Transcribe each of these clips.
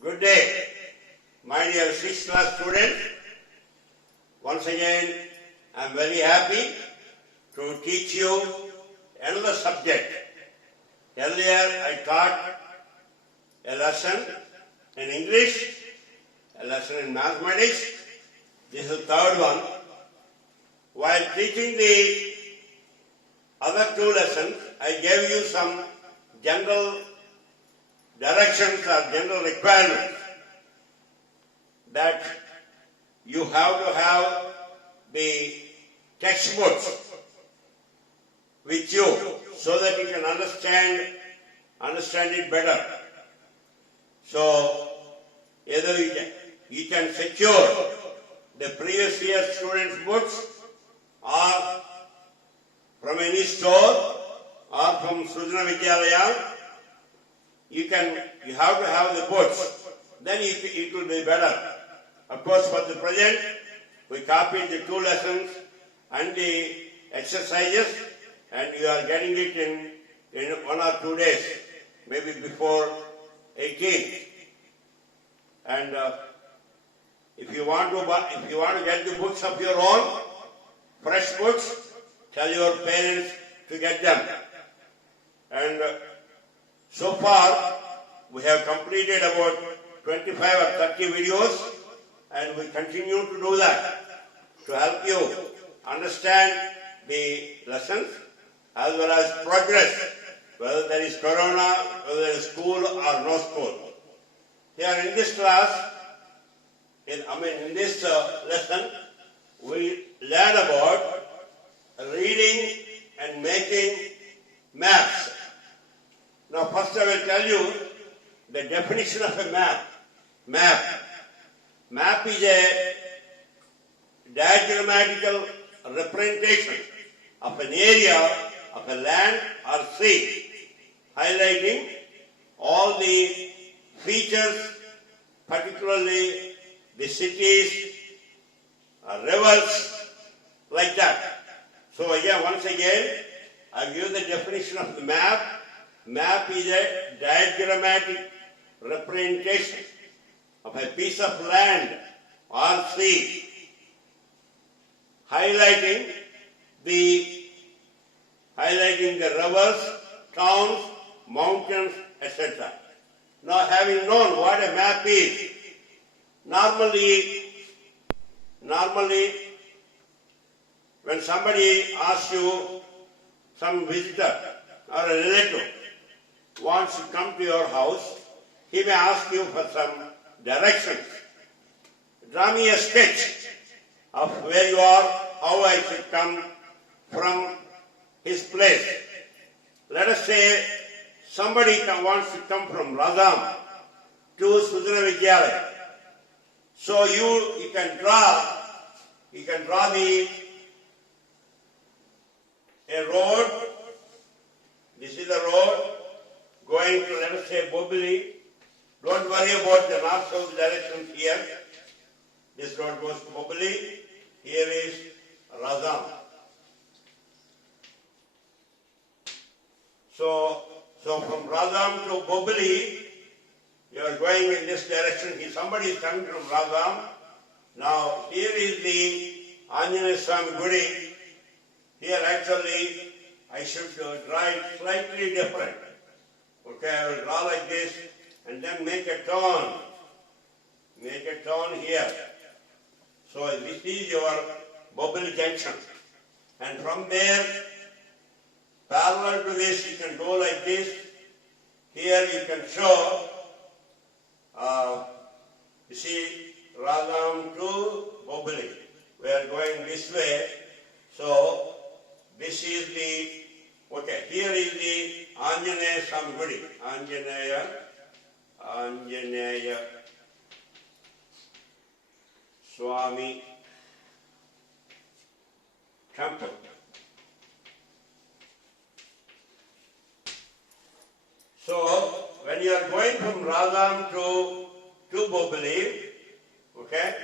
Good day, my dear 6th class students. Once again, I am very happy to teach you another subject. Earlier, I taught a lesson in English, a lesson in mathematics. This is the third one. While teaching the other two lessons, I gave you some general directions or general requirements that you have to have the textbooks with you so that you can understand it better. So either you can secure the previous year students' books or from any store or from Sujana Vidyalaya. You have to have the books. Then it will be better. Of course, for the present, we copied the two lessons and the exercises, and you are getting it in 1 or 2 days, maybe before 18th. And if you want to get the books of your own, fresh books, tell your parents to get them. And so far, we have completed about 25 or 30 videos, and we continue to do that to help you understand the lessons as well as progress, whether there is corona, whether there is school or no school. Here in this class, in this lesson, we learn about reading and making maps. Now first I will tell you the definition of a map. Map is a diagrammatical representation of an area of a land or sea, highlighting all the features, particularly the cities, rivers, like that. So once again, I give the definition of the map. Map is a diagrammatic representation of a piece of land or sea, highlighting the rivers, towns, mountains, etc. Now, having known what a map is, normally when somebody asks you, some visitor or a relative wants to come to your house, he may ask you for some directions. Draw me a sketch of where you are, how I should come from his place. Let us say somebody wants to come from Radham to Sujana Vidyalaya. So you can draw a road. This is the road going to, let us say, Bobili. Don't worry about the north-south direction here. This road goes to Bobili. Here is Radham. So from Radham to Bobili, you are going in this direction. Somebody is coming from Radham. Now, here is the Anjaneya Swami Gudi. Here actually, I should draw it slightly different. Okay, I will draw like this and then make a turn. Make a turn here. So this is your Bobili junction. And from there, parallel to this, you can go like this. Here you can show, you see, Radham to Bobili. We are going this way. So this is here is the Anjaneya Swami Gudi. Anjaneya Swami temple. So when you are going from Radham to Bobili, okay,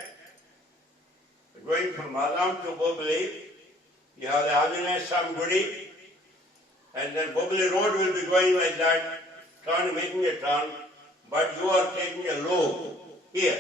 going from Radham to Bobili, you have the Allada Janardhana Rao, and then Bobili Road will be going like that, making a turn. but you are taking a lobe here.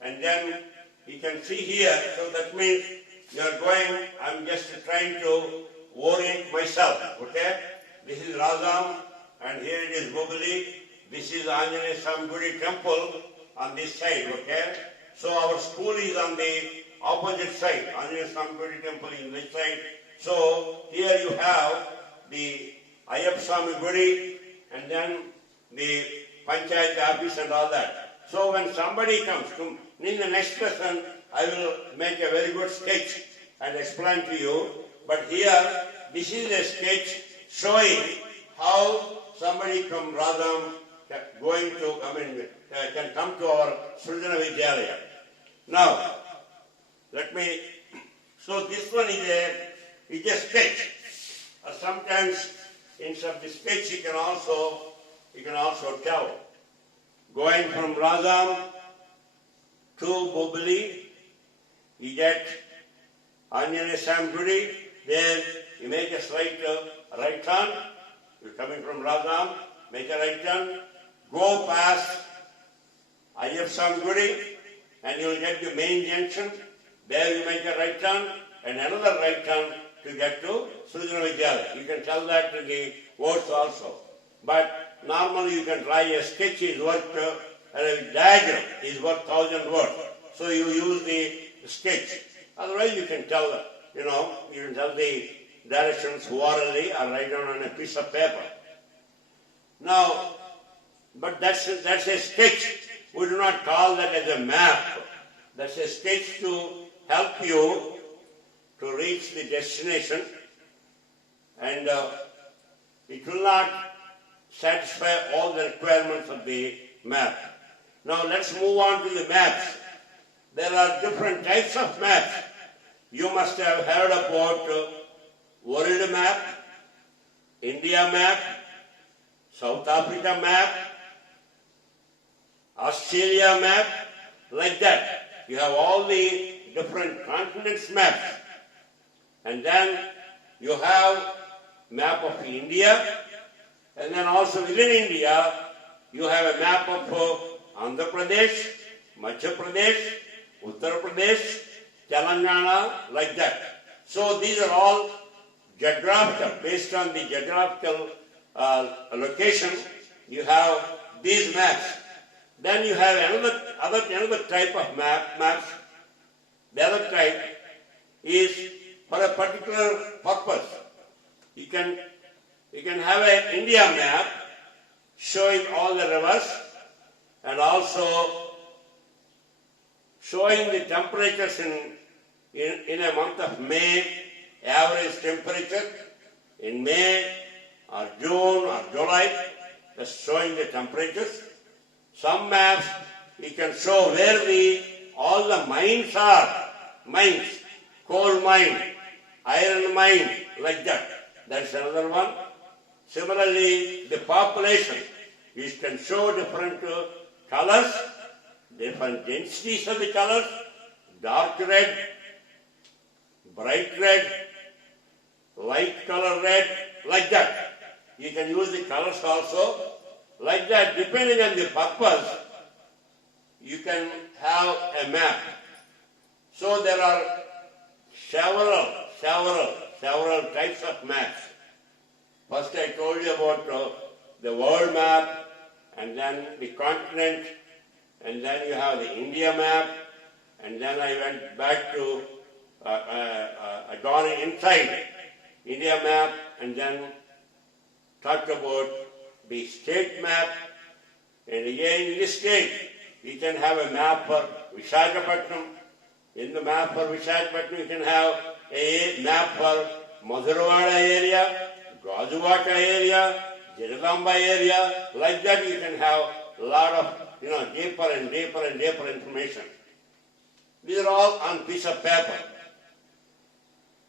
And then you can see here, so that means you are going, I'm just trying to orient myself, okay? This is Razam, and here it is Bubali. This is Anjaneya Swami temple on this side, okay? So our school is on the opposite side. Anjaneya Swami temple is this side. So here you have the Ayyappa Swami Gudi and then the Panchayat office and all that. So when somebody comes to, in the next lesson, I will make a very good sketch and explain to you. But here, this is a sketch showing how somebody from Radham can come to our Srijana Vidyalaya. Now, so this one is a sketch. Sometimes in some sketch you can also tell. Going from Radham to Bubali, you get Anjaneya Swami Gudi. There you make a slight right turn. You're coming from Radham, make a right turn. Go past Ayyappa Swami Gudi and you will get the main junction. There you make a right turn and another right turn to get to Srijana Vidyalaya. You can tell that in the words also. But normally you can try a sketch is worth, a diagram is worth 1,000 words. So you use the sketch. Otherwise you can tell, you can tell the directions orally or write down on a piece of paper. Now, but that's a sketch. We do not call that as a map. That's a sketch to help you to reach the destination, and it will not satisfy all the requirements of the map. Now let's move on to the maps. There are different types of maps. You must have heard about world map, India map, South Africa map, Australia map, like that. You have all the different continents maps. And then you have map of India, and then also within India, you have a map of Andhra Pradesh, Madhya Pradesh, Uttar Pradesh, Telangana, like that. So these are all geographical, based on the geographical location, you have these maps. Then you have another type of maps. The other type is for a particular purpose. You can have an India map showing all the rivers and also showing the temperatures in a month of May, average temperature in May or June or July, just showing the temperatures. Some maps you can show where all the mines are, coal mine, iron mine, like that. That's another one. Similarly, the population, you can show different colors, different densities of the colors, dark red, bright red, light color red, like that. You can use the colors also. Like that, depending on the purpose, you can have a map. So there are several types of maps. First I told you about the world map, and then the continent, and then you have the India map, and then I went back to gone inside India map, and then talked about the state map. And again in this state, you can have a map for Visakhapatnam. In the map for Visakhapatnam, you can have a map for Madhuravada area, Gazuvaka area, Jagadamba area. Like that you can have a lot of deeper and deeper information. These are all on piece of paper.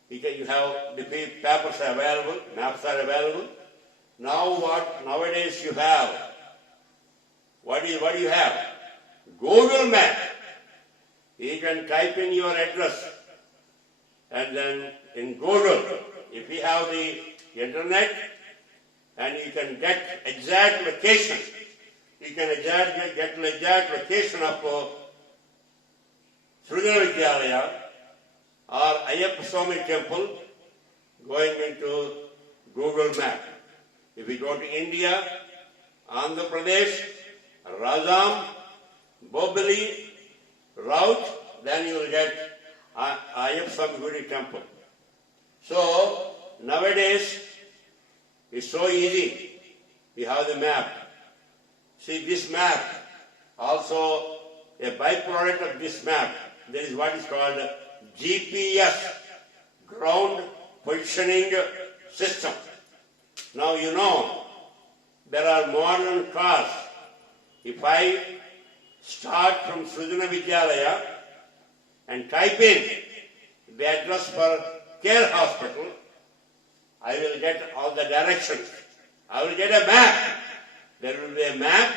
You have the papers are available, maps are available. Now nowadays you have? What do you have? Google Map. You can type in your address, and then in Google, if you have the internet, and you can get exact location you can get an exact location of Srujana Vidyalaya or Ayyappa Swami temple going into Google Map. If you go to India, Andhra Pradesh, Rajam, Bobili route, then you will get Ayyappa Swami Gudi temple. So nowadays it's so easy. We have the map. See, this map, also a byproduct of this map, there is what is called GPS, ground positioning system. Now you know there are modern cars. If I start from Srujana Vidyalaya and type in the address for Care Hospital, I will get all the directions. I will get a map. There will be a map.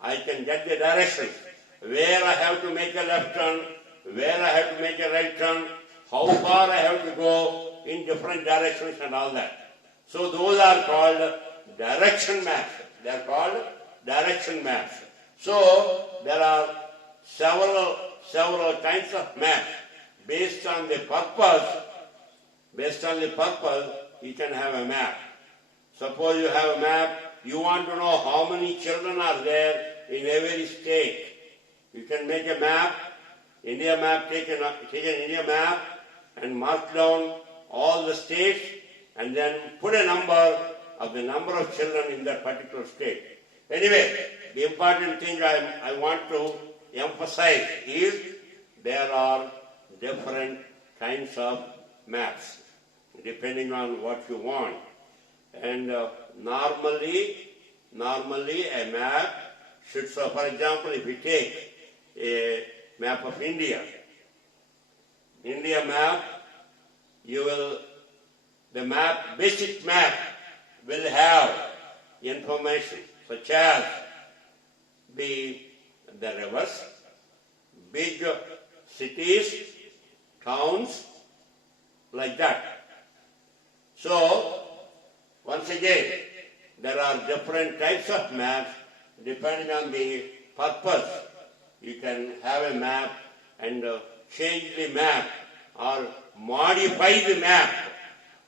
I can get the directions. Where I have to make a left turn, where I have to make a right turn, how far I have to go in different directions and all that. So those are called direction maps. They are called direction maps. So there are several kinds of maps. Based on the purpose, you can have a map. Suppose you have a map, you want to know how many children are there in every state. You can make a map, India map, take an India map and mark down all the states and then put a number of the number of children in that particular state. Anyway, the important thing I want to emphasize is there are different kinds of maps depending on what you want. And normally a map should, so for example, if you take a map of India map, the basic map will have information such as the rivers, big cities, towns, like that. So, once again, there are different types of maps depending on the purpose. You can have a map and change the map or modify the map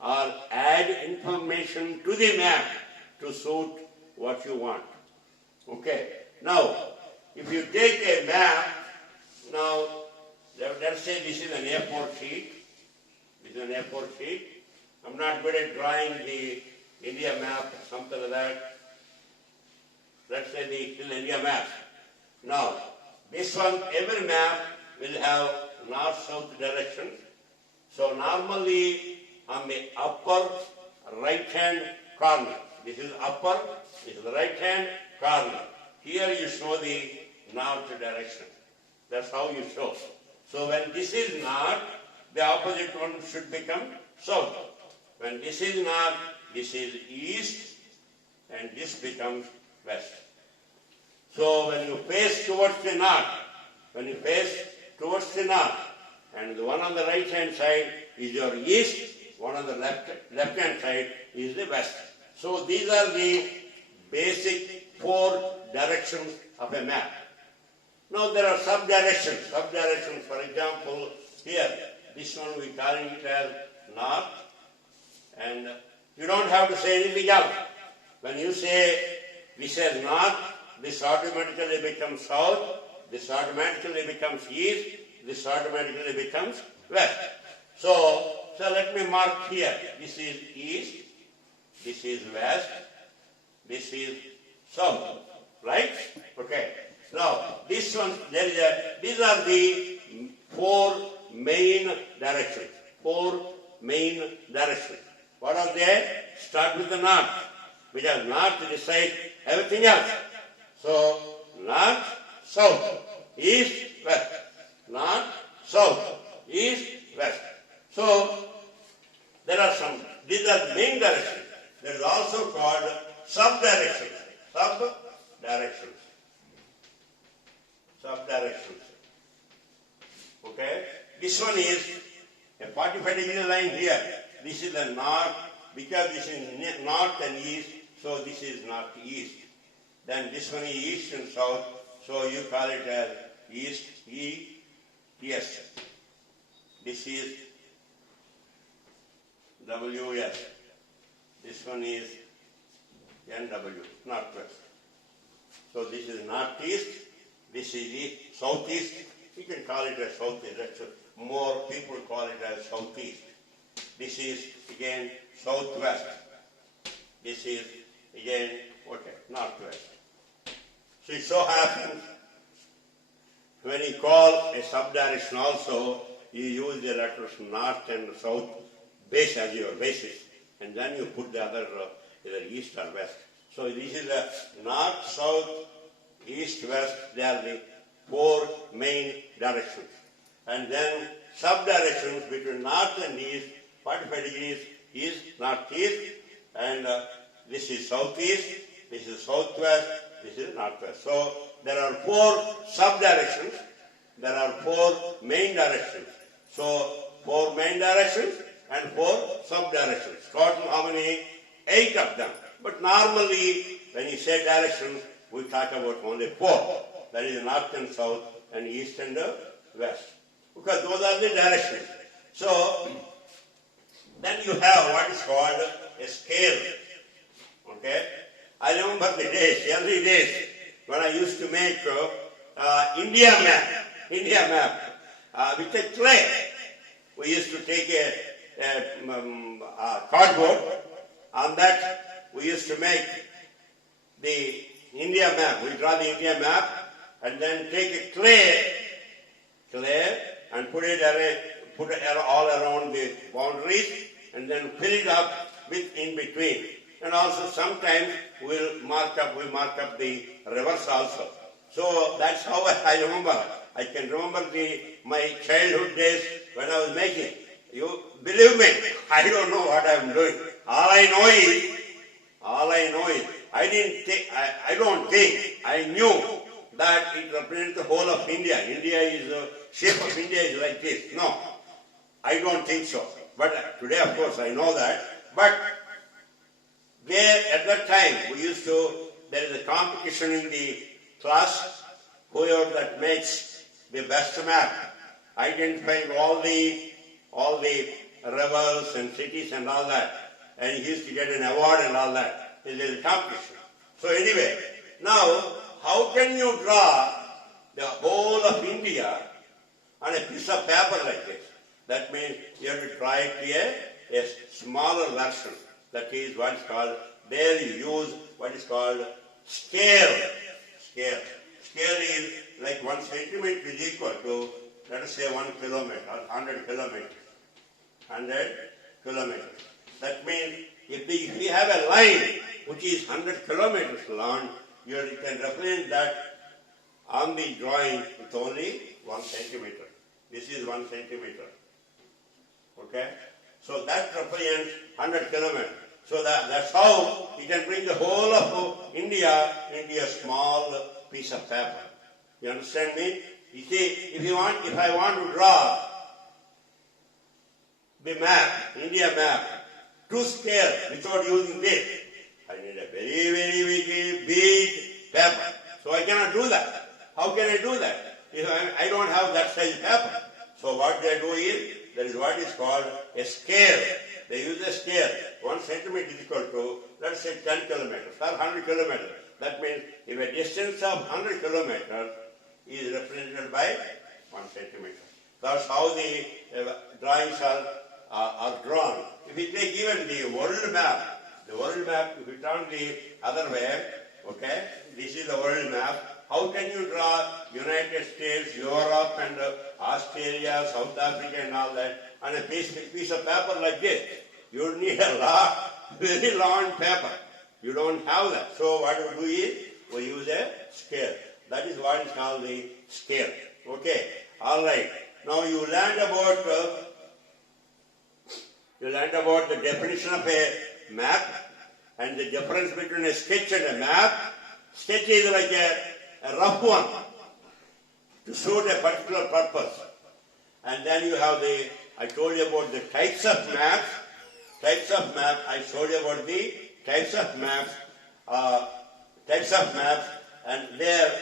or add information to the map to suit what you want. Okay. Now, if you take a map, now let's say this is an A4 sheet. This is an A4 sheet. I'm not good at drawing the India map or something like that. Let's say the India map. Now, this one, every map will have north-south direction. So normally on the upper right-hand corner, this is upper, this is the right-hand corner. Here you show the north direction. That's how you show. So when this is north, the opposite one should become south. When this is north, this is east, and this becomes west. So when you face towards the north, and the one on the right-hand side is your east, one on the left-hand side is the west. So these are the basic 4 directions of a map. Now there are sub-directions. For example, here, this one we call it as north, and you don't have to say anything else. When you say, this is north, this automatically becomes south, this automatically becomes east, this automatically becomes west. So let me mark here. This is east, this is west, this is south, right? Okay. Now this one, these are the 4 main directions. What are they? Start with the north, because north decides everything else. So north, south, east, west. North, south, east, west. So there are some, these are the main directions. There is also called sub-directions. Okay? This one is a 45-degree line here. This is the north, because this is north and east, so this is northeast. Then this one is east and south, so you call it as east, E-S. This is W-S. This one is N-W, northwest. So this is northeast, this is east, southeast. You can call it as southeast. That's more people call it as southeast. This is again southwest. This is again northwest. So it so happens when you call a subdirection also, you use the letters north and south base as your basis, and then you put the other either east or west. So this is the north, south, east, west. They are the four main directions. And then subdirections between north and east, 45 degrees is northeast, and this is southeast, this is southwest, this is northwest. So there are four subdirections, there are four main directions. So four main directions and four subdirections. Total how many? 8 of them. But normally when you say directions, we talk about only 4. That is north and south and east and west. Because those are the directions. So then you have what is called a scale. Okay? I remember the days, early days, when I used to make India map with a clay. We used to take a cardboard. On that, we used to make the India map. We draw the India map and then take a clay and put it all around the boundaries and then fill it up with in between. And also sometimes we mark up the rivers also. So that's how I remember. I can remember my childhood days when I was making. You believe me, I don't know what I am doing. All I know is, I don't think I knew that it represents the whole of India. Shape of India is like this. No, I don't think so. But today, of course, I know that. But there, at that time, there is a competition in the class, whoever that makes the best map, identifying all the rivers and cities and all that. And he used to get an award and all that. It is a competition. So anyway, now, how can you draw the whole of India on a piece of paper like this? That means you have to draw it a smaller version. That is what is called, there you use what is called scale. Scale is like 1 centimeter is equal to, let us say 1 kilometer or 100 kilometers. 100 kilometers. That means if we have a line which is 100 kilometers long, you can represent that on the drawing with only 1 centimeter. This is 1 centimeter. Okay? So that represents 100 kilometers. So that's how you can bring the whole of India into a small piece of paper. You understand me? You see, if I want to draw the map, India map, to scale without using this, I need a very, very, very big paper. So I cannot do that. How can I do that? If I don't have that size paper. So what they do is, there is what is called a scale. They use a scale. 1 centimeter is equal to, let's say 10 kilometers or 100 kilometers. That means if a distance of 100 kilometers is represented by 1 centimeter. That's how the drawings are drawn. If you take even the world map, if you turn the other way, okay, this is the world map. How can you draw United States, Europe and Australia, South Africa and all that on a piece of paper like this? You need a very long paper. You don't have that. So what we do is, we use a scale. That is what is called the scale. Okay, all right. Now you learned about the definition of a map and the difference between a sketch and a map. Sketch is like a rough one to suit a particular purpose. And then you have I told you about the types of maps. I told you about the types of maps. types of maps, and there,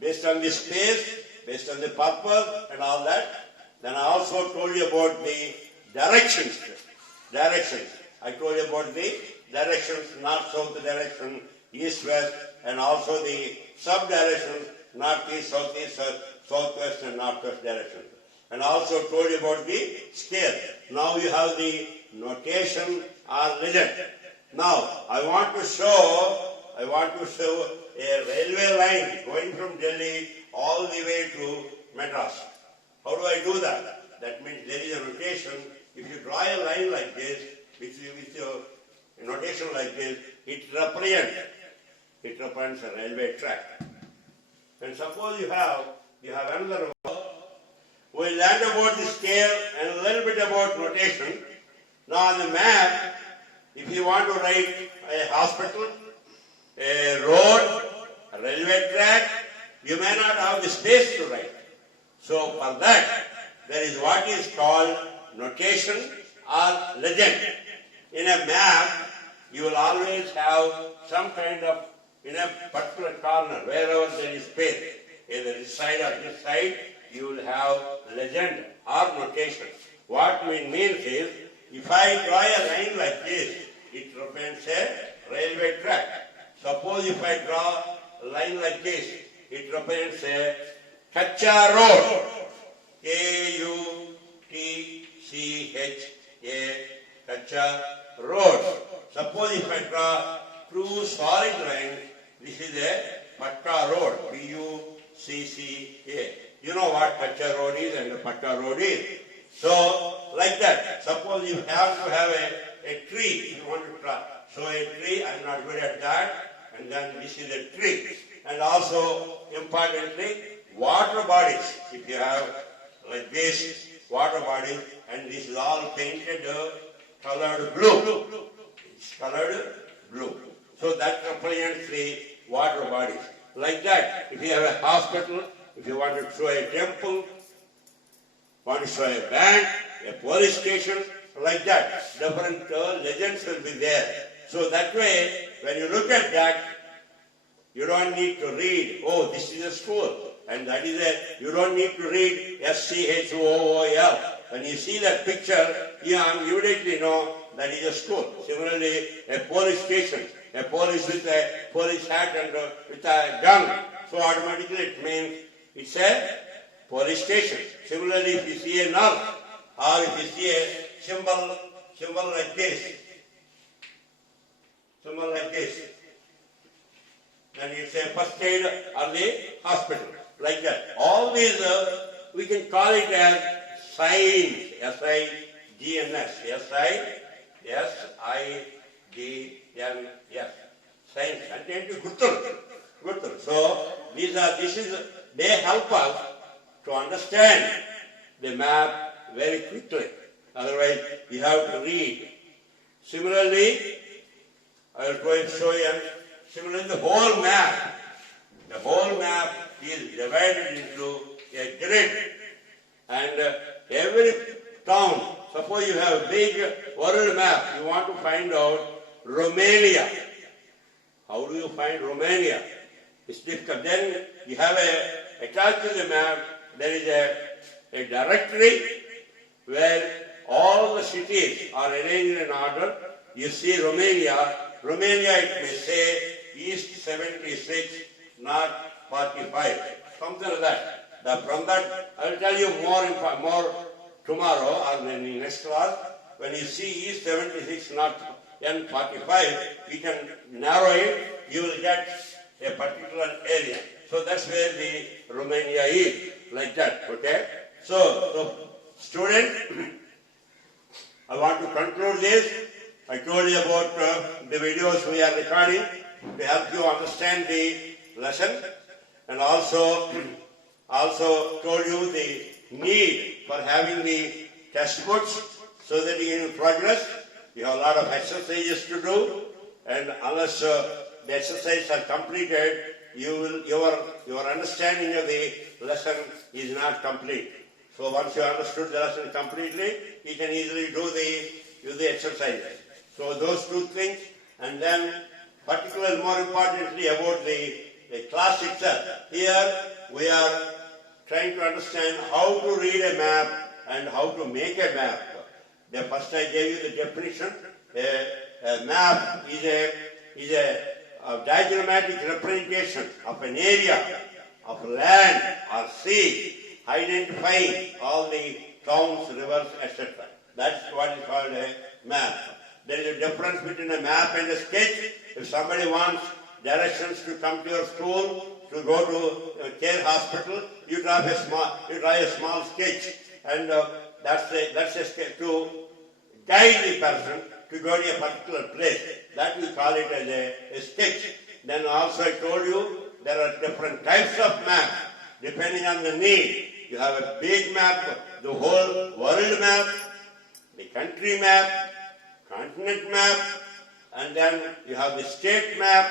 based on the space, based on the purpose and all that. Then I also told you about the directions. Directions. I told you about the directions, north-south direction, east-west, and also the sub-directions, north-east, south-east, south-west, and northwest direction. And also told you about the scale. Now you have the notation or legend. Now I want to show a railway line going from Delhi all the way to Madras. How do I do that? That means there is a notation. If you draw a line like this, with your notation like this, it represents a railway track. And suppose you have another one. We learned about the scale and a little bit about notation. Now on the map, if you want to write a hospital, a road, a railway track, you may not have the space to write. So for that, there is what is called notation or legend. In a map, you will always have some kind of, in a particular corner, wherever there is space, either this side or this side, you will have legend or notation. What it means is, if I draw a line like this, it represents a railway track. Suppose if I draw a line like this, it represents a Kacha road. K-U-T-C-H-A, Kacha road. Suppose if I draw two solid lines, this is a Patta road, P-U-C-C-A. You know what Kacha road is and the Patta road is. So, like that. Suppose you have to have a tree. You want to show a tree. I'm not good at that. And then this is a tree. And also, importantly, water bodies. If you have like this, water bodies, and this is all painted colored blue. It's colored blue. So that represents the water bodies. Like that, if you have a hospital, if you want to show a temple, want to show a bank, a police station, like that, different legends will be there. So that way, when you look at that, you don't need to read, oh, this is a school. And that is you don't need to read S-C-H-O-O-L. When you see that picture, you immediately know that is a school. Similarly, a police station, a police with a police hat and with a gun. So automatically it means it's a police station. Similarly, if you see a nurse, or if you see a symbol like this, then it's a first aid or the hospital, like that. All these, we can call it as signs, S-I-G-N-S, S-I-G-N-S, signs, and Gurtul. So, they help us to understand the map very quickly. Otherwise, you have to read. Similarly, I will go and show you. Similarly, the whole map is divided into a grid. And every town, suppose you have a big world map, you want to find out Romania. How do you find Romania? It's difficult. Then you have attached to the map, there is a directory where all the cities are arranged in order. You see Romania, it may say East 76, North 45, something like that. From that, I will tell you more tomorrow or in the next class. When you see East 76, North N 45, you can narrow it, you will get a particular area. So that's where the Romania is, like that, okay? So student, I want to conclude this. I told you about the videos we are recording to help you understand the lesson, and also told you the need for having the test books so that you can progress. You have a lot of exercises to do, and unless the exercises are completed, your understanding of the lesson is not complete. So once you understood the lesson completely, you can easily do the exercises. So those two things, and then particularly more importantly about the class itself. Here we are trying to understand how to read a map and how to make a map. The first I gave you the definition. A map is a diagrammatic representation of an area of land or sea, identifying all the towns, rivers, etc. That's what is called a map. There is a difference between a map and a sketch. If somebody wants directions to come to your school, to go to a care hospital, you draw a small sketch, and that's a sketch to guide the person to go to a particular place. That we call it as a sketch. Then also I told you there are different types of maps depending on the need. You have a big map, the whole world map, the country map, continent map, and then you have the state map,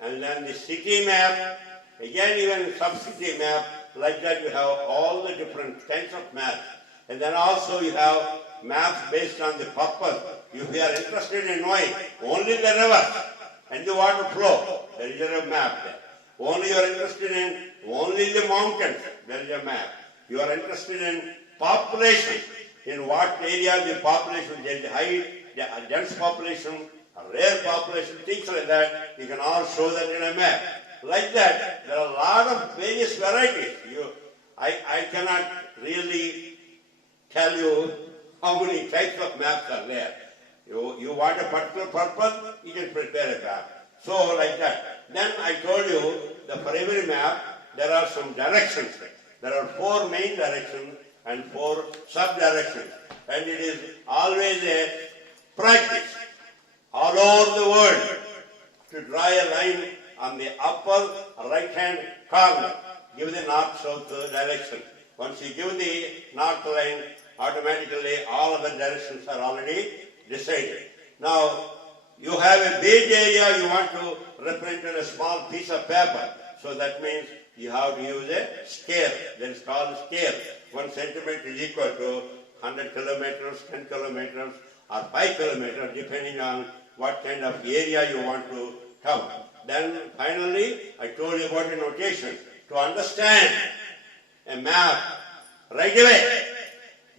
and then the city map, again even sub-city map. Like that you have all the different kinds of maps. And then also you have maps based on the purpose. If you are interested in knowing only the river and the water flow, there is a map there. Only you are interested in only the mountains, there is a map. You are interested in population, in what area the population, there is high, dense population, a rare population, things like that, you can all show that in a map. Like that, there are a lot of various varieties. I cannot really tell you how many types of maps are there. You want a particular purpose, you can prepare a map. So like that. Then I told you that for every map, there are some directions. There are 4 main directions and 4 sub-directions. And it is always a practice all over the world to draw a line on the upper right-hand corner. Give the north-south direction. Once you give the north line, automatically all other directions are already decided. Now, you have a big area you want to represent on a small piece of paper. So that means you have to use a scale. That is called scale. 1 centimeter is equal to 100 kilometers, 10 kilometers, or 5 kilometers, depending on what kind of area you want to cover. Then finally, I told you about a notation. To understand a map right away,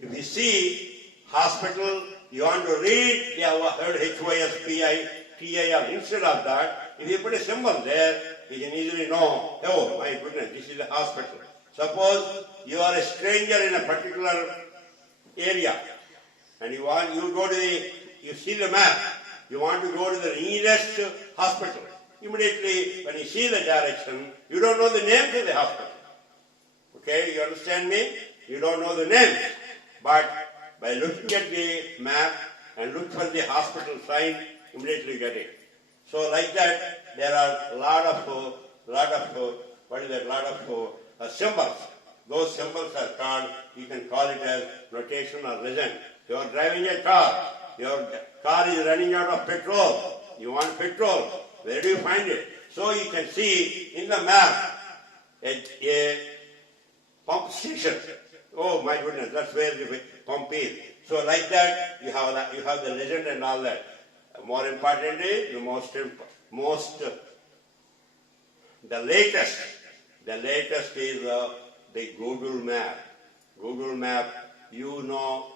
if you see hospital, you want to read, you have heard HYSPITIL. Instead of that, if you put a symbol there, you can easily know, oh my goodness, this is a hospital. Suppose you are a stranger in a particular area, and you see the map, you want to go to the nearest hospital. Immediately, when you see the direction, you don't know the name of the hospital. Okay, you understand me? You don't know the name. But by looking at the map and look for the hospital sign, immediately you get it. So like that, there are a lot of symbols. Those symbols are called, you can call it as notation or legend. You are driving a car. Your car is running out of petrol. You want petrol. Where do you find it? So you can see in the map a pump station. Oh my goodness, that's where the pump is. So like that, you have the legend and all that. More importantly, the latest is the Google Map. Google Map, you know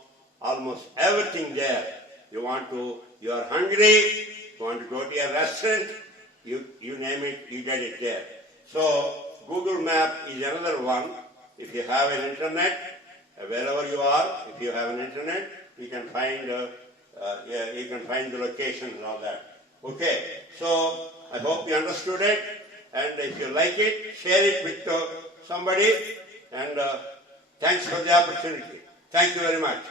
almost everything there. You are hungry, you want to go to a restaurant, you name it, you get it there. So Google Map is another one. If you have an internet, wherever you are, if you have an internet, you can find the location and all that. Okay, so I hope you understood it, and if you like it, share it with somebody, and thanks for the opportunity. Thank you very much.